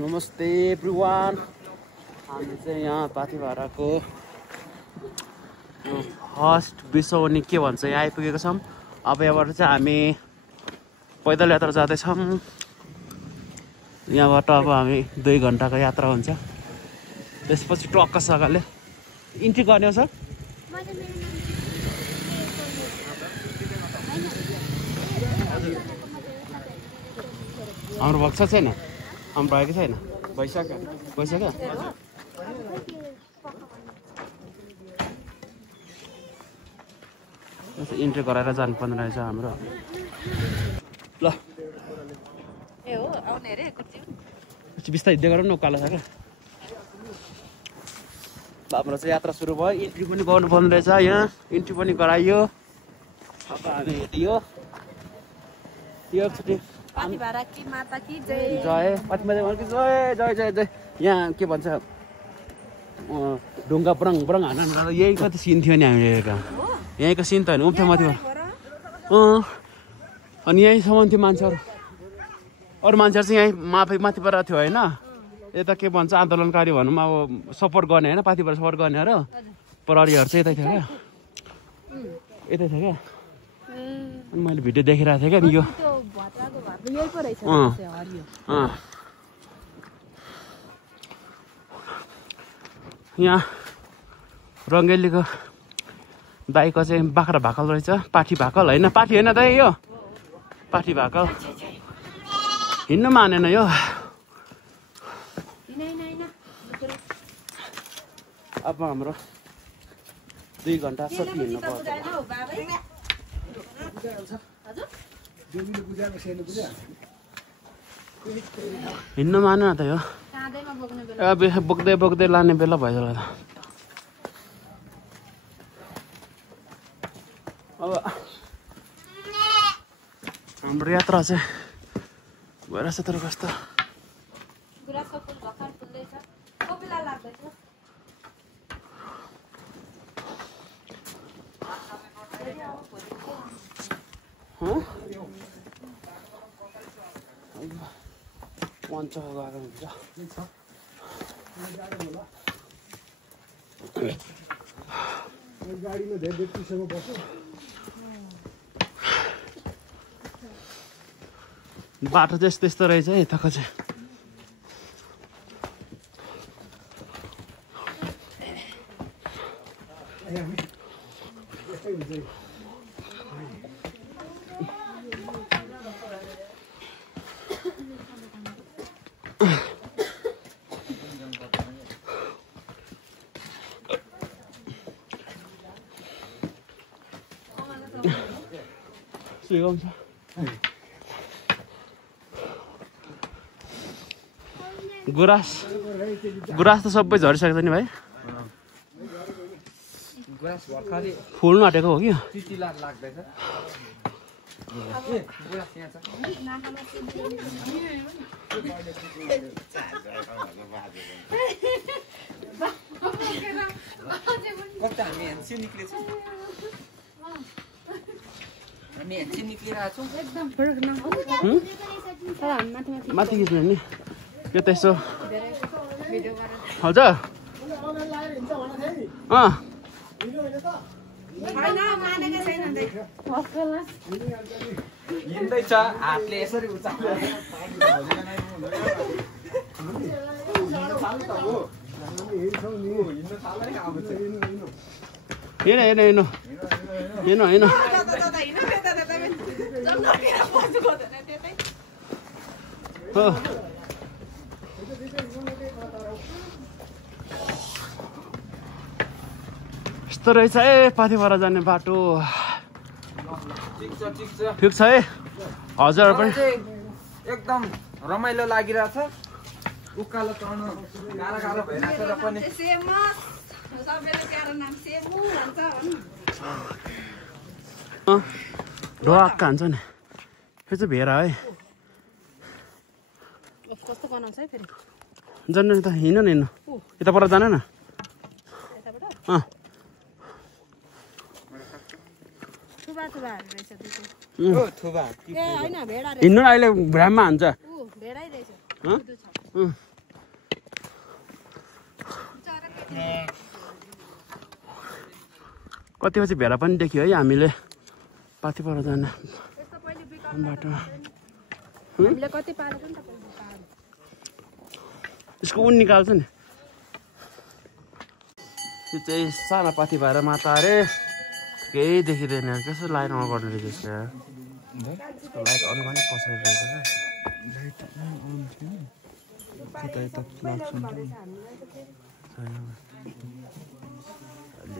नमस्ते एभ्रिवान। हामी चाहिँ यहाँ पाथिभराको फर्स्ट विश्ववनी के भन्छ यहाँ आइपुगेको छौँ। अब यहाँबाट चाहिँ हामी पैदल यात्रा जाँदैछौँ। यहाँबाट अब हामी 2 घन्टाको यात्रा हुन्छ। त्यसपछि टक्कसँगले इन्ट्री गर्ने हो सर। हाम्रो भएको छ छैन? हाम्रो भएको छैन? भइसक्यो। इन्ट्री गराएर जानुपर्ने रहेछ हाम्रो। ल बिस्तारै हिँड्दै गरौँ न, उकालो छ क्या। हाम्रो चाहिँ यात्रा सुरु भयो। इन्ट्री पनि गर्नुपर्ने रहेछ। यहाँ इन्ट्री पनि गराइयो। अब हामी हिँडियो एकचोटि। पाथिभरा की माता की जय। जय पाथिभरा की जय जय जय जय। यहाँ के भन्छ ढुङ्गा ब्रङ ब्रङ हान्न यही कति सिन थियो नि हामी हेरेको। यहीँको सिन त होइन, उठ्यो माथिबाट। अनि यहीँसम्म थियो मान्छेहरू। अरू मान्छेहरू चाहिँ यहीँ माथिबाट थियो होइन। यता के भन्छ आन्दोलनकारी भनौँ, अब सपोर्ट गर्ने होइन, पाथिभरा सपोर्ट गर्नेहरू। प्रहरीहरू चाहिँ यतै थियो क्या, यतै थियो क्या। अनि मैले भिडियो देखिरहेको थिएँ क्या नि। यो यहाँ रङ्गेलीको दाइको चाहिँ बाख्रा भाकल रहेछ। पाठी भाकल होइन, पाठी होइन दाइ, यो पाठी भाकल। हिँड्नु मानेन यो। अब हाम्रो 2 घन्टा जति हिँड्नु पर्छ। हिँड्नु मानेन त यो। बोक्दै बोक्दै लाने बेला भयो त। अब हाम्रो यात्रा चाहिँ भइरहेछ तर कस्तो। मञ्च गएको हुन्छ। गाडीमा धेरै व्यक्तिसँग बस्यो। बाटो चाहिँ त्यस्तो रहेछ है यताको चाहिँ। गुराँस त सबै झरिसकेछ नि भाइ। फुल्नु आँटेको हो कि माथि खिच्नु नि यो त्यस्तो हजुर। हिँड्दैछ हातले यसरी होइन यस्तो रहेछ है पाथिभरा जाने बाटो। ठिक छ है हजुर पनि एकदम रमाइलो लागिरहेछ। उकालो चढ्नु गाह्रो गाह्रो भइरहेछ र पनि ढोक्का हुन्छ नि। यो चाहिँ भेरा है। कस्तो बनाउँछ है फेरि। जानु नि त, हिँड्नु न हिँड्नु। यताबाट जानु न। हिँड्नु अहिले भ्राममा हान्छ। कति बजी भेला पनि देख्यो है हामीले पाथी पर जान बाटोमा। हामीले कति पालेको नि त पहिले। यसको उन निकाल्छ नि। यो चाहिँ सानो पाथी भएर माता अरे केही देखिँदैन कसो लाइट अन गर्नु रहेछ यसको लाइट अन गर्ने कसरी रहेछ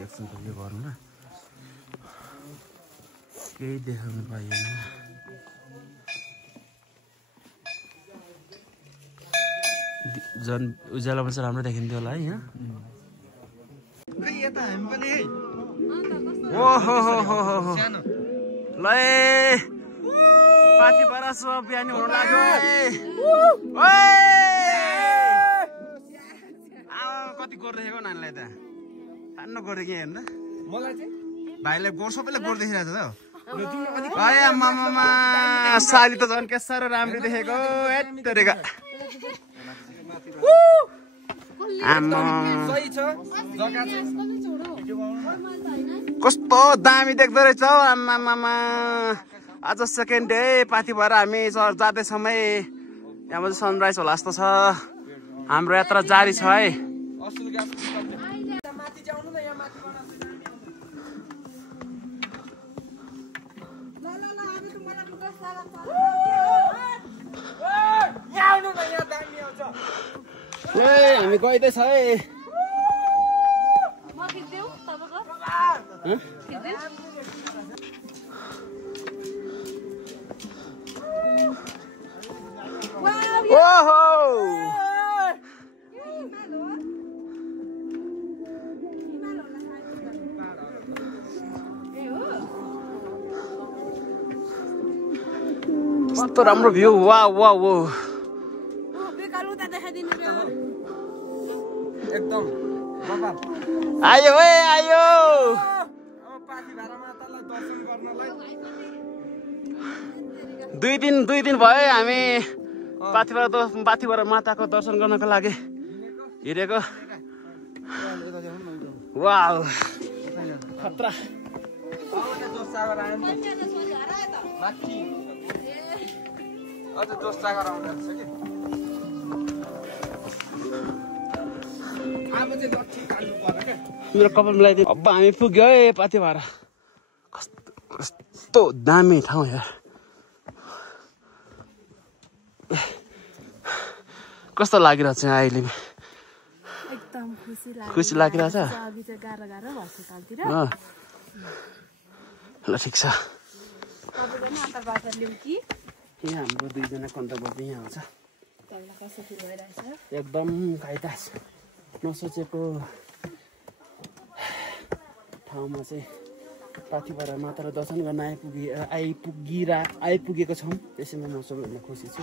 एकछिन त यो गरौँ न केही देखाउनु पाइएन। झन् उज्यालोमा चाहिँ राम्रो देखिन्थ्यो होला है यहाँ। ओहो ल पाथी भएर बिहानी हुनु लाग्यो। कति गोर देखेको नानीलाई त सानो गोर देखेँ हेर्नु मलाई चाहिँ भाइलाई गोर सबैलाई गोर देखिरहेको छ त आमामा साली त झन् के साह्रो राम्रो देखेको हेरेका कस्तो दामी देख्दो रहेछ हौ आमामा। आज सेकेन्ड डे पाथी भएर हामी जाँदै समय यहाँबाट सनराइज होला जस्तो छ। हाम्रो यात्रा जारी छ है। हामी गइँदैछ है। कस्तो राम्रो भ्यू। वाह वाह वाह एकदम आयो है आयो। दुई दिन भयो हामी पाथिभरा माताको दर्शन गर्नको लागि हिँडेको। वाह खतरा। मेरो कपाल मिलाइदिनु। अब हामी पुग्यो है पाथिभरा। कस्तो दामी ठाउँ यार। कस्तो लागिरहेको छ अहिले? एकदम खुसी लागिरहेछ। अघि चाहिँ गाह्रो गाह्रो हस्पिटलतिर ल ठिक छ। तपाईँ अन्तर्वार्ता ल्याउँ कि यहाँ हाम्रो दुईजना कन्तर्वार्ता यहाँ आउँछ। एकदम काइदास नसोचेको ठाउँमा चाहिँ पाथिभरा मातालाई दर्शन गर्न आइपुगेको छौँ। त्यसैमा म सबैभन्दा खुसी छु।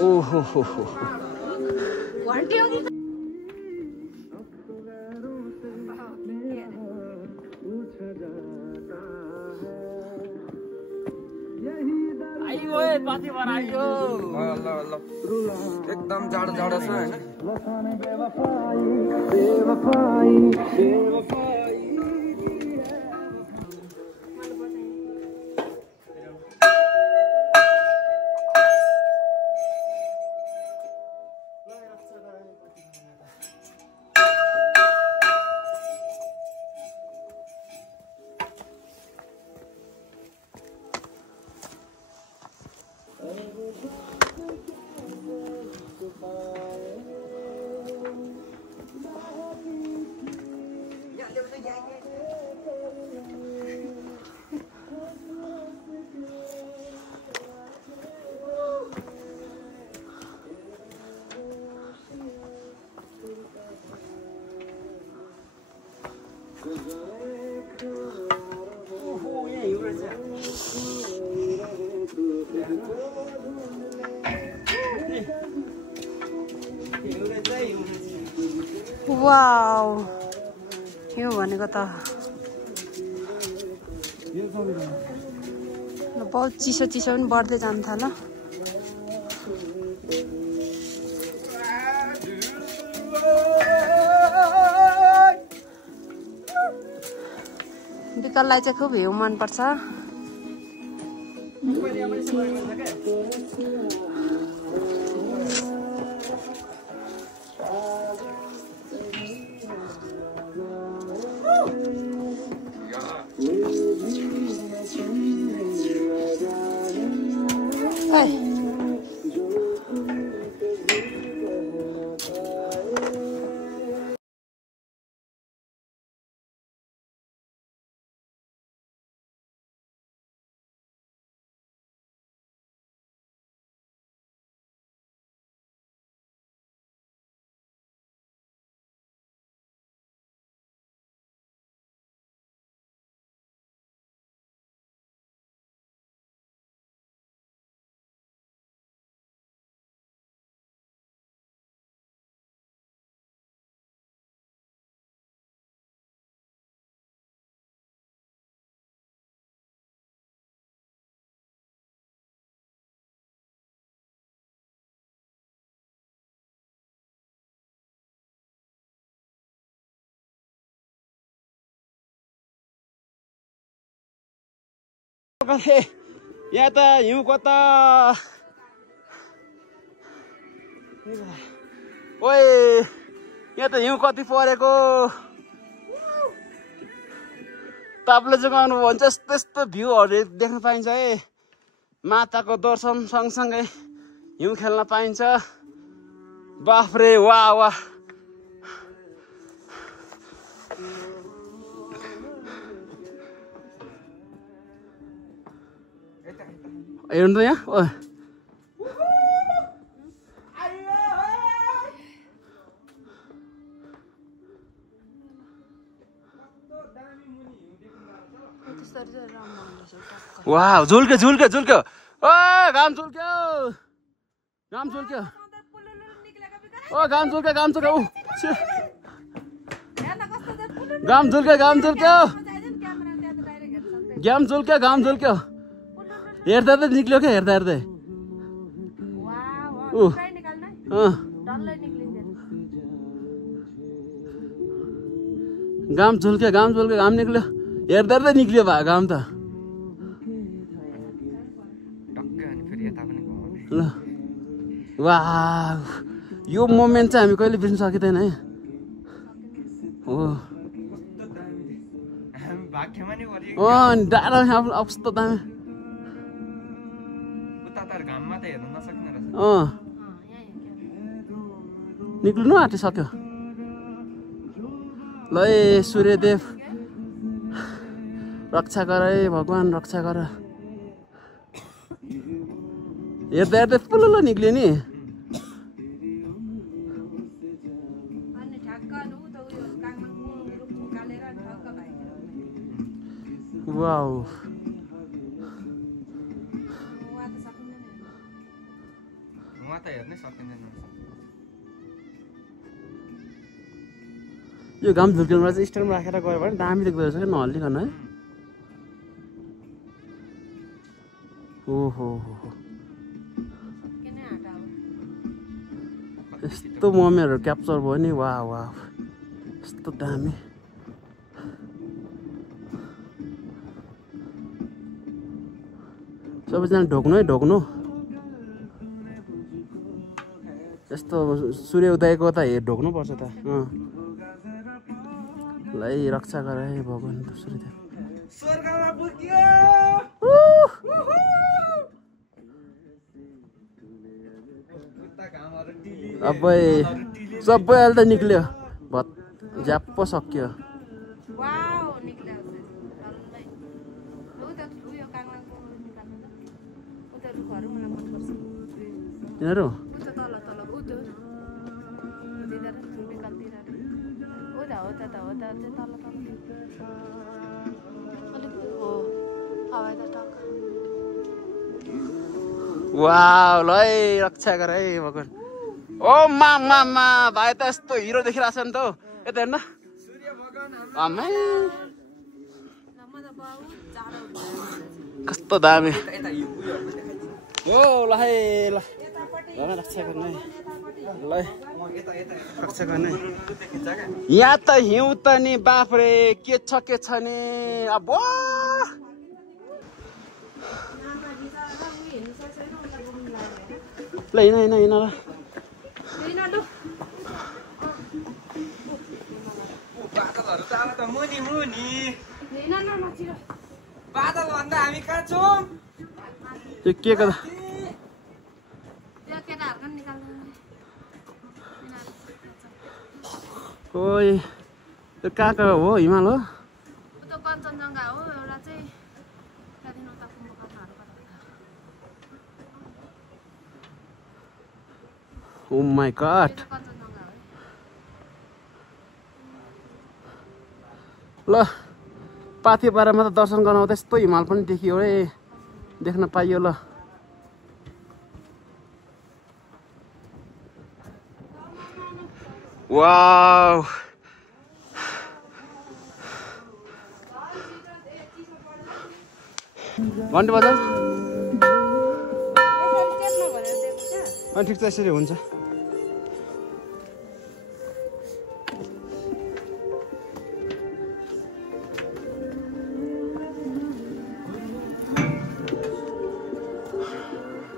ओहो हो हो पाथिभरा आइयो। एकदम जाडो जाडो छ हैन। वाउ यो भनेको त बहुत चिसो चिसो पनि बढ्दै जान्छ ल विकललाई चाहिँ खुब हिउँ मनपर्छ यहाँ त हिउँको त ओए यहाँ त हिउँ कति परेको तपाईँले जगाउनु भन्छ त्यस्तो भ्यूहरू देख्न पाइन्छ है माताको दर्शन सँगसँगै हिउँ खेल्न पाइन्छ बाफरे वाह वाह हेर्नु त यहाँ वाह झुल्क्यो झुल्क्यो झुल्क्यो ओ घाम झुल्क्यो घाम झुल्क्यो ओ घाम झुल्क्यो घाम झुल्क्यो घाम झुल्क्यो घाम झुल्क्यो घाम झुल्क्यो घाम झुल्क्यो हेर्दा त निक्ल्यो क्या हेर्दा हेर्दै घाम झुल्क्यो घाम निक्ल्यो हेर्दा हेर्दै निक्ल्यो भा घाम त ल वाह यो मोमेन्ट चाहिँ हामी कहिले बिर्सन सकिँदैन है हो डाँडा अवस्था दामी निक्लिनु आँटिसक्यो ल ए सूर्यदेव रक्षा गर है भगवान रक्षा गर हेर्दा हेर्दै पुलुलो निक्ल्यो नि वाउ यो घाम झुल्केलमा चाहिँ स्ट्यान्डमा राखेर गयो भने दामी देख्दो रहेछ क्या नहल्लिकन है ओहो यस्तो मोमेन्टहरू क्याप्चर भयो नि वाह वाह यस्तो दामी सबैजना ढोक्नु है ढोक्नु यस्तो सूर्य उदयको त ढोक्नु पर्छ त ल रक्षा गर है भगवान सूर्यदेव अबै सबै अहिले त निक्ल्यो झ्याप्प सक्यो तिनीहरू वाह ल रक्षा गर है भगवान ओ मा भाइ त यस्तो हिरो देखिरहेछ नि त यता हेर्न कस्तो दामी यो ल है ल रक्षा गर्ने ल रक्षा गर्ने यहाँ त हिउँ त नि बाफ्रे के छ नि अब ल हिँड ल बादलहरू त अब त मुनि बादल भन्दा हामी कहाँ छौँ यो के गर्दा ओइ यो कहाँको हो हिमाल हो कञ्चनजङ्घा हो एउटा चाहिँ ओ माय गॉड ल पाथिपारामा त दर्शन गर्न त्यस्तो हिमाल पनि देखियो है देख्न पाइयो ल वाउ घन्टी बजाऊ ठिक छ यसरी हुन्छ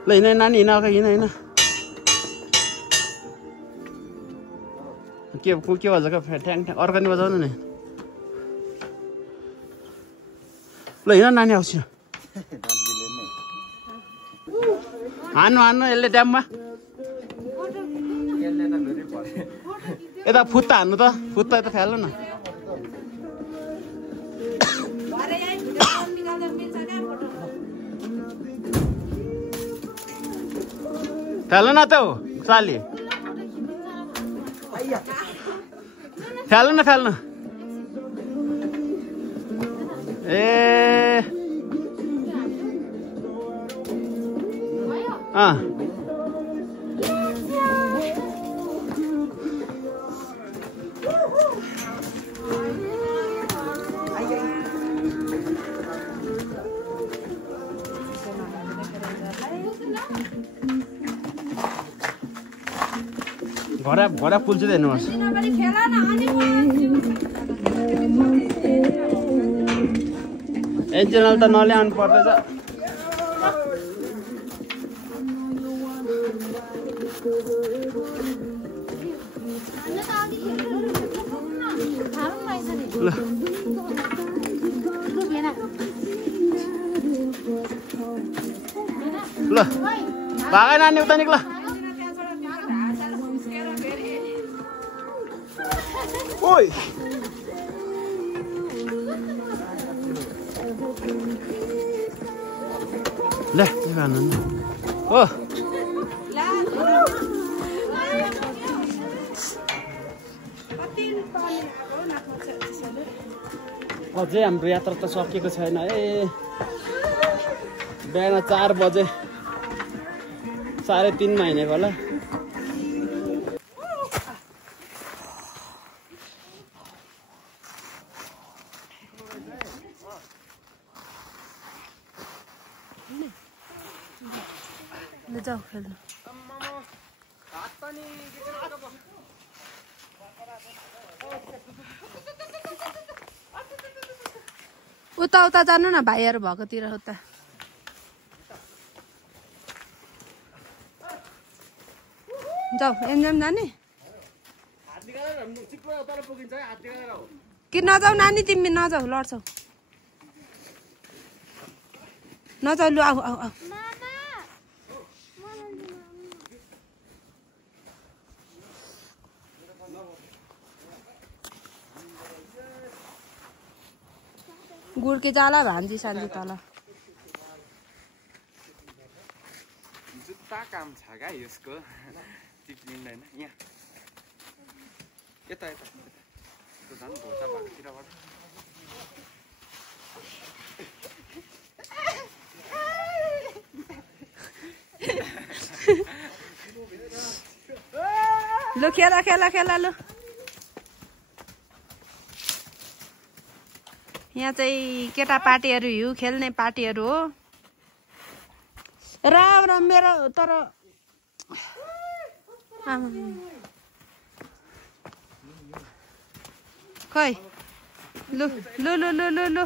ल हिँड नानी हिँड अगाडि हिँड के बजाएको ठ्याङ ठ्याङ अर्कानी बजाउनु नि ल हिँड नानी आउँछ हान्नु यसले ड्याममा यता फुत्ता हान्नु त फुत्ता यता फ्याल्नु न फ्याल्नु न त हो साली फ्याल्नु ए घोडा पुल्छिँदै हेर्नुहोस् एन्जिनल त नल्याउनु पर्दैछ ल भागै नानी उता निक्ल ओइ ले जानु हो अझै हाम्रो यात्रा त सकिएको छैन है बिहान 4 बजे 3:30 मा हिँडेको होला जाऊ खेल्नु उता जानु न भाइहरू भएकोतिर उता जाऊ एन्जाम नानी कि नजाऊ नानी तिमी नजाऊ लड्छौ नजाऊ लु आऊ आऊ आऊ गुड्के जाला भान्जी सान्जी तल जुत्ता काम छ क्या यसको टिप्लिँदैन यहाँ यता यता त्यो झन् भोटा भागतिरबाट लु खेला खेला खेला लु यहाँ चाहिँ केटा पार्टीहरू हिउँ खेल्ने पार्टीहरू हो। राम राम मेरो तर खै लु लु लु लु लु लु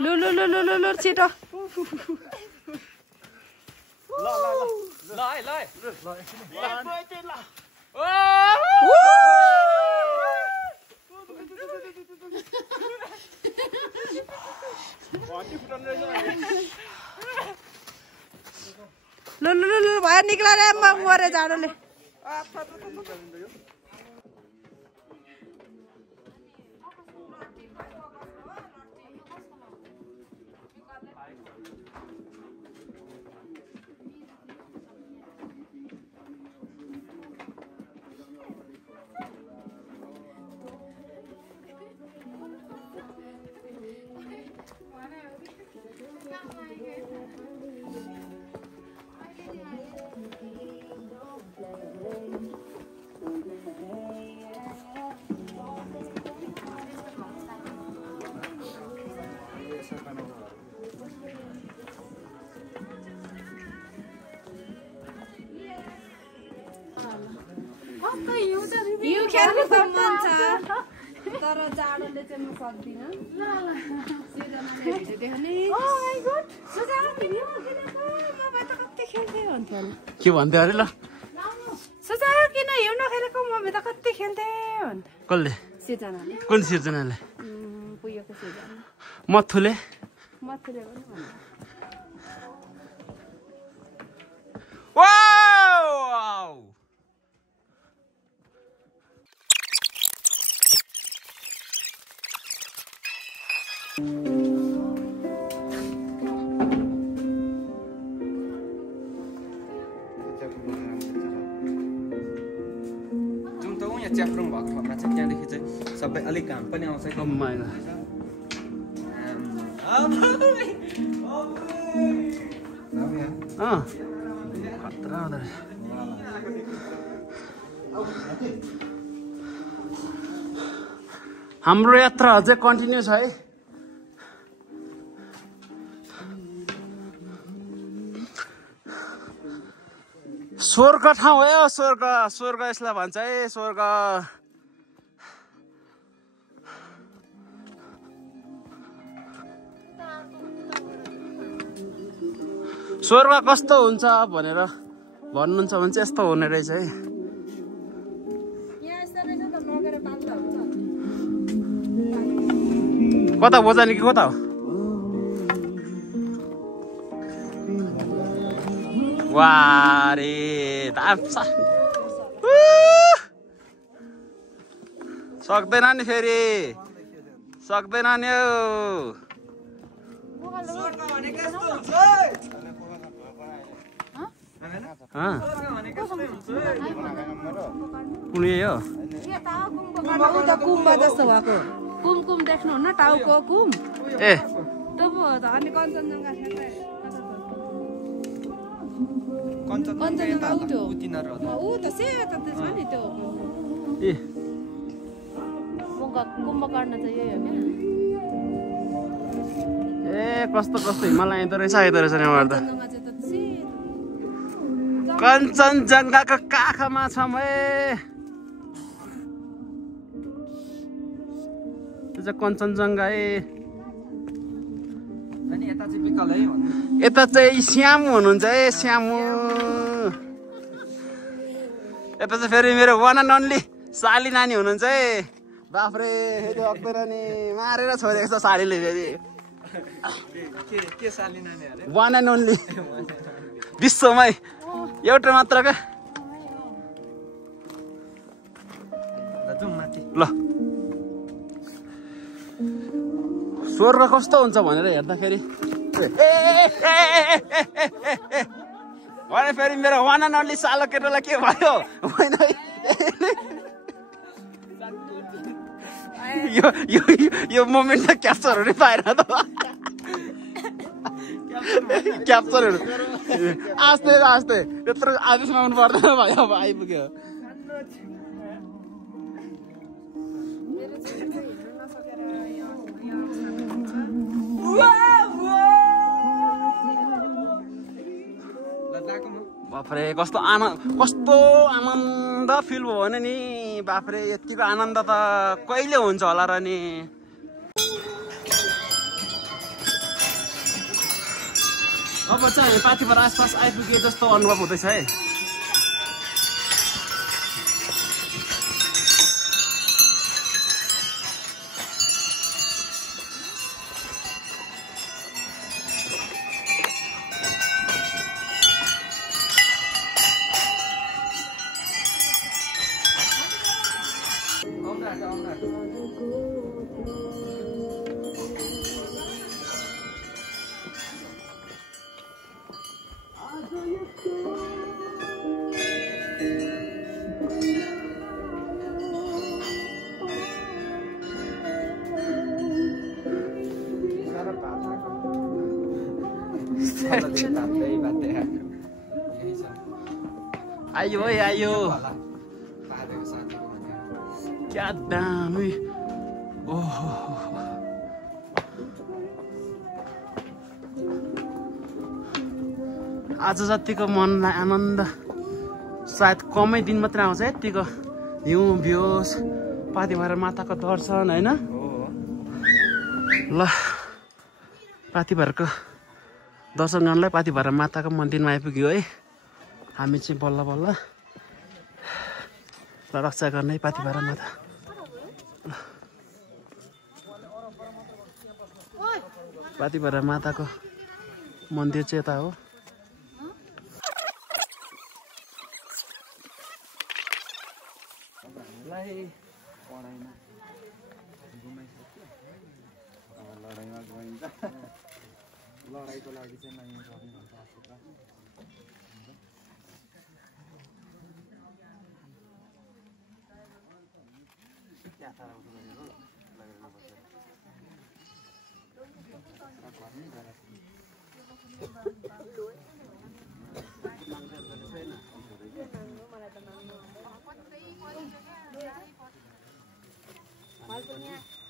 लु लु लु लु लु लु छिटो लु लु लु लु भयो निक्ला रे मरे जाडोले हिउँ खेल्नु त मन छ तर जाडोले चाहिँ म सक्दिनँ के भन्थ्यो अरे ल सुझाव किन हिउँ नखेलेको मम्मी त कति खेल्थे भन्थ्यो कसले सिर्जनाले कुन सिर्जनाले पुगेको सिर्जना मथुले मथुले पनि भन्नु वाउ च्याप्रुङ भएको ठाउँमा चाहिँ त्यहाँदेखि चाहिँ सबै अलिक घाम पनि आउँछ हाम्रो यात्रा अझै कन्टिन्यू छ है स्वर्ग ठाउँ हो स्वर्ग स्वर्ग यसलाई भन्छ है स्वर्ग स्वर्ग कस्तो हुन्छ भनेर भन्नुहुन्छ भने चाहिँ यस्तो हुने रहेछ है कता बोजानी कि कता हो वारे सक्दैन नि फेरि सक्दैन नि कुनै हो कुम्भ जस्तो भएको कुम देख्नुहुन्न टाउको कुम ए त्यो पो हो त अनि कञ्चनजङ्घा कञ्चनजङ्घा ऊ त्यो ऊ त सेतो छ नि त्यो ए कुम्भकर्ण चाहिँ यही हो क्या ए कस्तो कस्तो हिमालय आइदो रहेछ यहाँबाट त कञ्चनजङ्घाको काखमा छौँ है त्यो चाहिँ कञ्चनजङ्घा है यता चाहिँ श्यामु हुनुहुन्छ है श्यामु यता चाहिँ फेरि मेरो वान एन्ड ओन्ली साली नानी हुनुहुन्छ है बाफ्रे फेरि अक्दैन नि मारेर छोडेको छ सालीले फेरि वान एन्ड ओन्ली विश्वमै एउटा मात्र क्या ल स्वर्ग कस्तो हुन्छ भनेर हेर्दाखेरि भने फेरि मेरो वान एन्ड ओन्ली सालो केटोलाई के भयो होइन यो मोमेन्ट त क्याप्चरहरू पाएन त क्याप्चरहरू आस्ते आस्ते यत्रो आज सुनाउनु पर्दैन भाइ अब आइपुग्यो बाफ्रे कस्तो आनन्द फिल भयो भने नि बाफ्रे यतिको आनन्द त कहिले हुन्छ होला र नि अब चाहिँ पाथिभरा आसपास आइपुगे जस्तो अनुभव हुँदैछ है आयो है आयो क्या दामी ओहो आज जतिको मनलाई आनन्द सायद कमै दिन मात्रै आउँछ यतिको हिउँ भ्योस पाथिभरा माताको दर्शन होइन ल पाथिभराको दर्शन गर्नलाई पाथिभरा माताको मन्दिरमा आइपुग्यो है हामी चाहिँ बल्ल बल्ल रक्षा गर्ने पाथिभरा माता पाथिभरा माताको मन्दिर चाहिँ यता हो लडाईको लागि चाहिँ नयाँ गर्ने भन्छ आफूका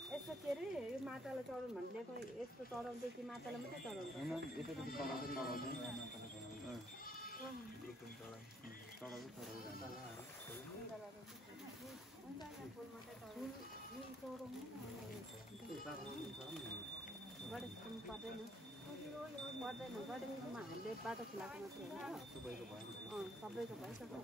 यस्तो के अरे यो मातालाई चढाउनु भन्ने यस्तो चढाउँछ कि मातालाई मात्रै चढाउँछ पर्दैन गणेशमा हामीले बाटो खुलाएको मात्रै होइन सबैको भइसक्यो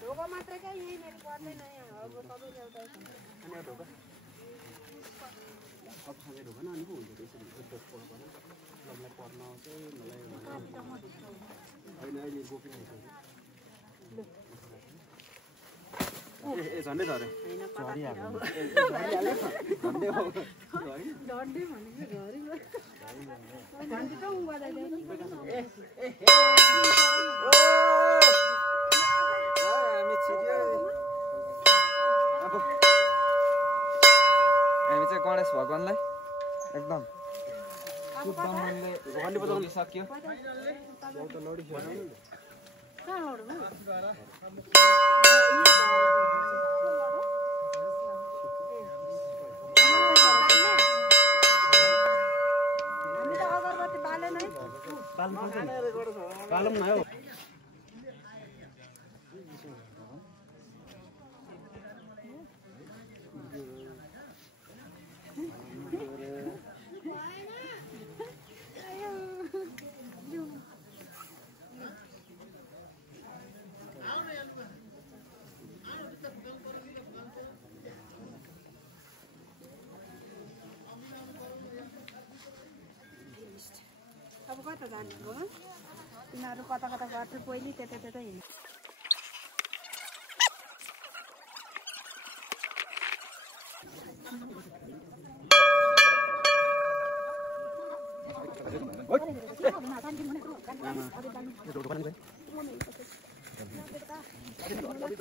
ढोका मात्रै क्या यहीँनिर पर्दैन अब सबैले एउटा झन्डै झरे झन्डै भनेको झन्डै त हामी चाहिँ गणेश भगवानलाई एकदम घन्टी बजाउनु सक्यो पालम न हो अब कता जानेको तिनीहरू कता कता गर्छ पहिले त्यता त्यता हिँड्छ ल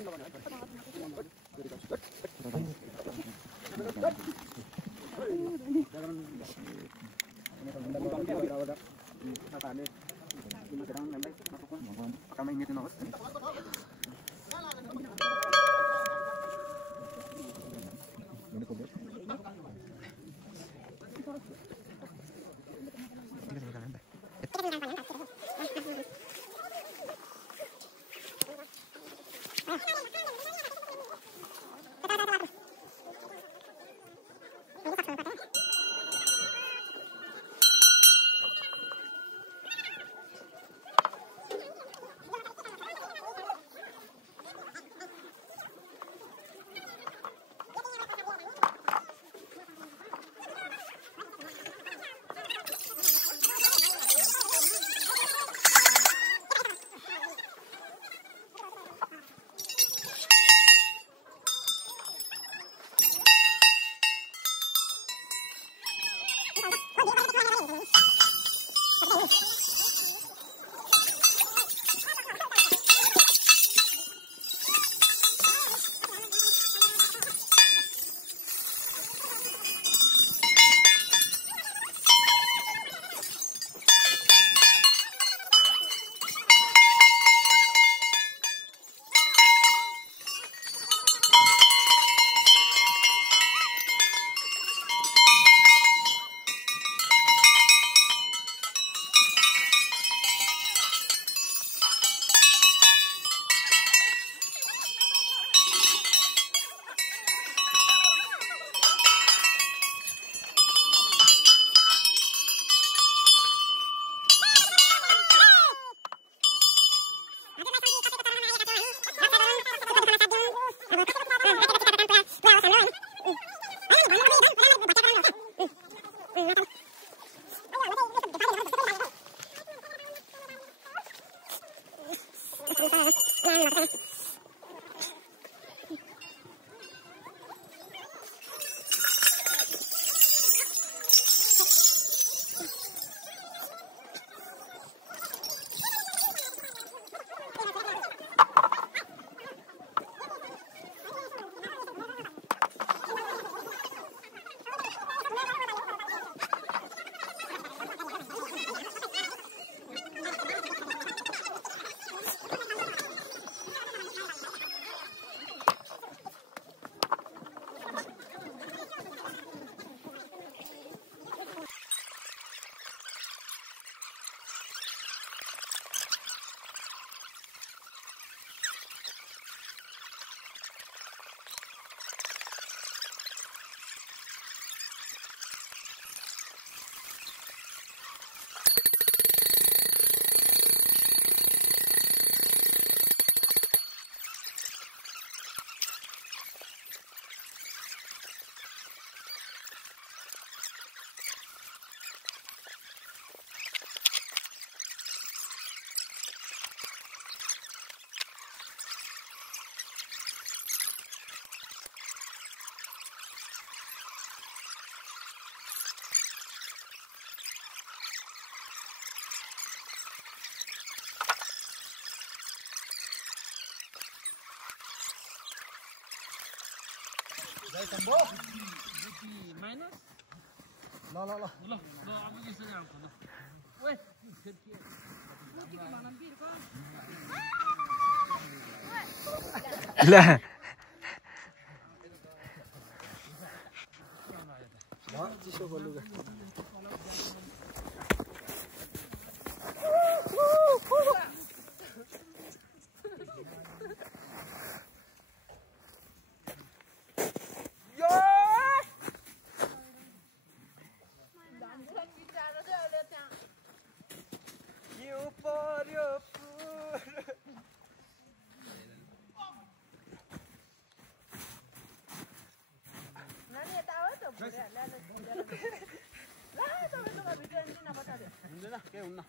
हुँदैन केही हुन्न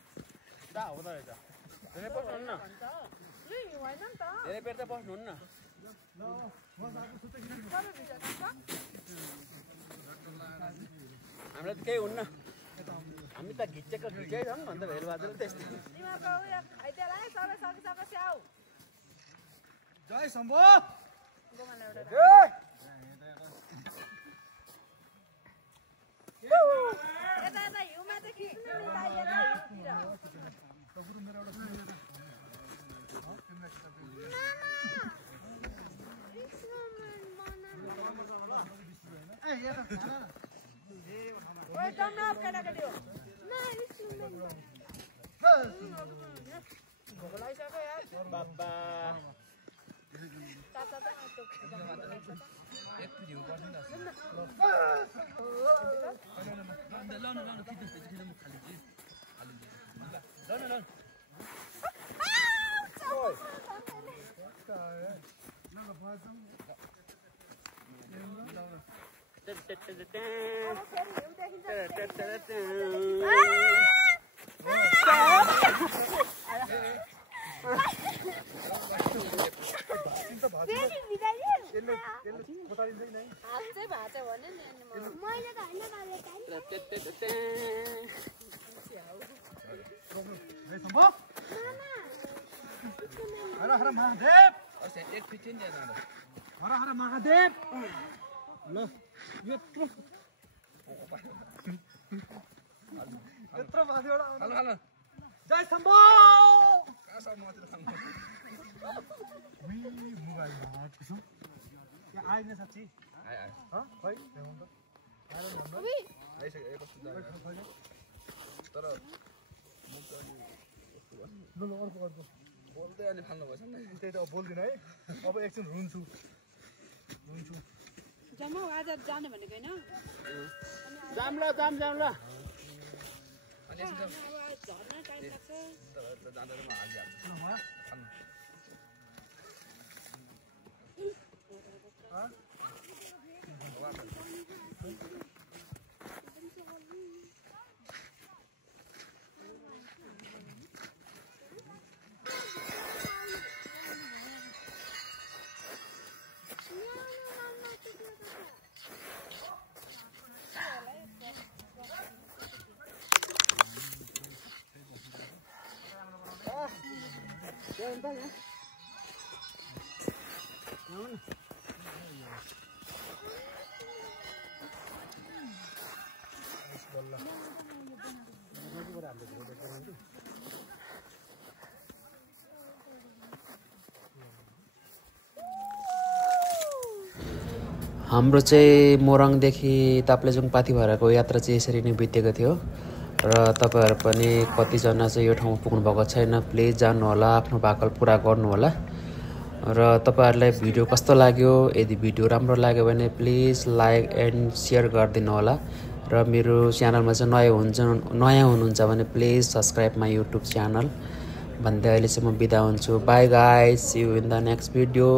दा हुँदो रहेछ धेरै बस्नुहुन्न धेरै बेर त बस्नुहुन्न हामीलाई त केही हुन्न हामी त घिचेको घिचै छौँ भन्दा भेलबाजुले त्यस्तै महादेव ल यत्रो माथिबाट जय शम्भो आएन साँच्ची बोल्दै अनि फाल्नु भएछ नि त्यही त बोल्दिनँ है अब एकछिन रुन्छु जम्मा आज जाने भनेको हैन जाम ल अनि झर्न टाइम लाग्छ हाम्रो चाहिँ मोरङदेखि ताप्लेजुङ पाथिभराको यात्रा चाहिँ यसरी नै बितेको थियो र तपाईहरु पनि कतिजना चाहिँ यो ठाउँमा पुग्नु भएको छैन प्लिज जानु होला आफ्नो भाकल पूरा गर्नु होला र तपाईहरुलाई भिडियो कस्तो लाग्यो यदि भिडियो राम्रो लाग्यो भने प्लिज लाइक एन्ड शेयर गरिदिनु होला र मेरो च्यानलमा चाहिँ नयाँ हुनुहुन्छ भने please subscribe my YouTube channel भन्दै अहिले चाहिँ म बिदा हुन्छु bye guys see you in the next video